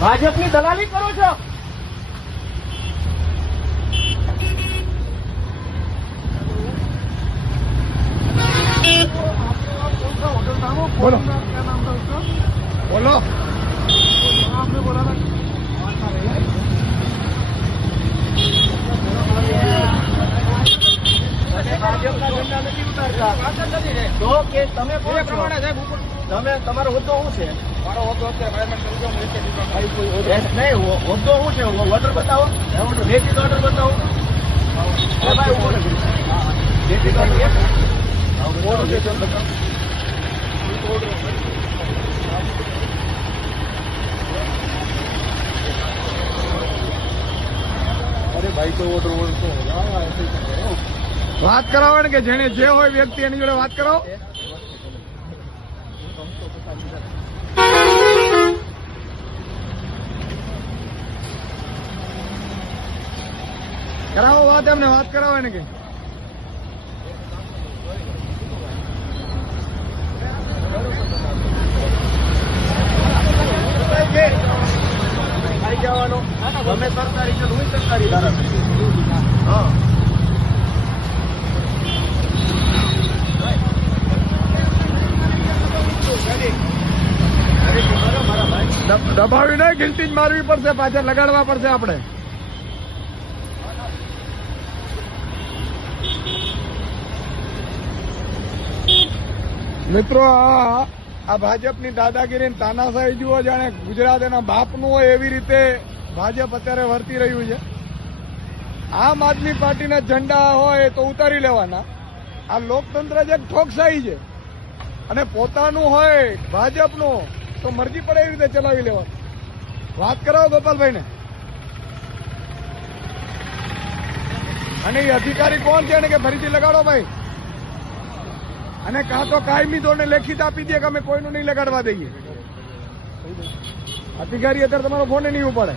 ભાજપની દલાલી કરો છો. બોલો બોલો आपने बोला था ભાજપના ઝંડા નથી ઉતારતા તો કે તમે તમે તમારો હોદ્દો શું છે? મારો હોદ્દો છે નહીં, હોદ્દો શું છે? ઓર્ડર બતાવો, લેખિત ઓર્ડર બતાવો. ભાઈ ઉભો નથી, લેખિત ઓર્ડર બતાવો. અરે ભાઈ તો ઓર્ડર વાત કરાવો ને કે જેને જે હોય વ્યક્તિ એની જોડે વાત કરાવો. કરાવો વાત, એમને વાત કરાવો ને કે ખાઈ જવાનો. તમે સરકારી છે, હું સરકારી ધારા. હા દબાવી નહીં, ગિલટી જ મારવી પડશે, પાછળ લગાડવા પડશે આપણે. મિત્રો આ ભાજપની દાદાગીરી તાનાશાહી જુઓ, જાણે ગુજરાત એના બાપનું હોય એવી રીતે ભાજપ અત્યારે વર્તી રહ્યું છે. આમ આદમી પાર્ટીના ઝંડા હોય તો ઉતારી લેવાના. આ લોકતંત્ર જ એક ઠોકશાહી છે અને પોતાનું હોય ભાજપનું તો મરજી પડે એવી રીતે ચલાવી લેવાનું. વાત કરાવો ગોપાલભાઈને. અને એ અધિકારી કોણ છે કે ફરીથી લગાડો ભાઈ, અને કાં તો કાયમી ધોરણે લેખિત આપી દે કે અમે કોઈનું નહીં લગાડવા દઈએ. અધિકારી અત્યારે તમારો ફોન નહીં ઉપાડે.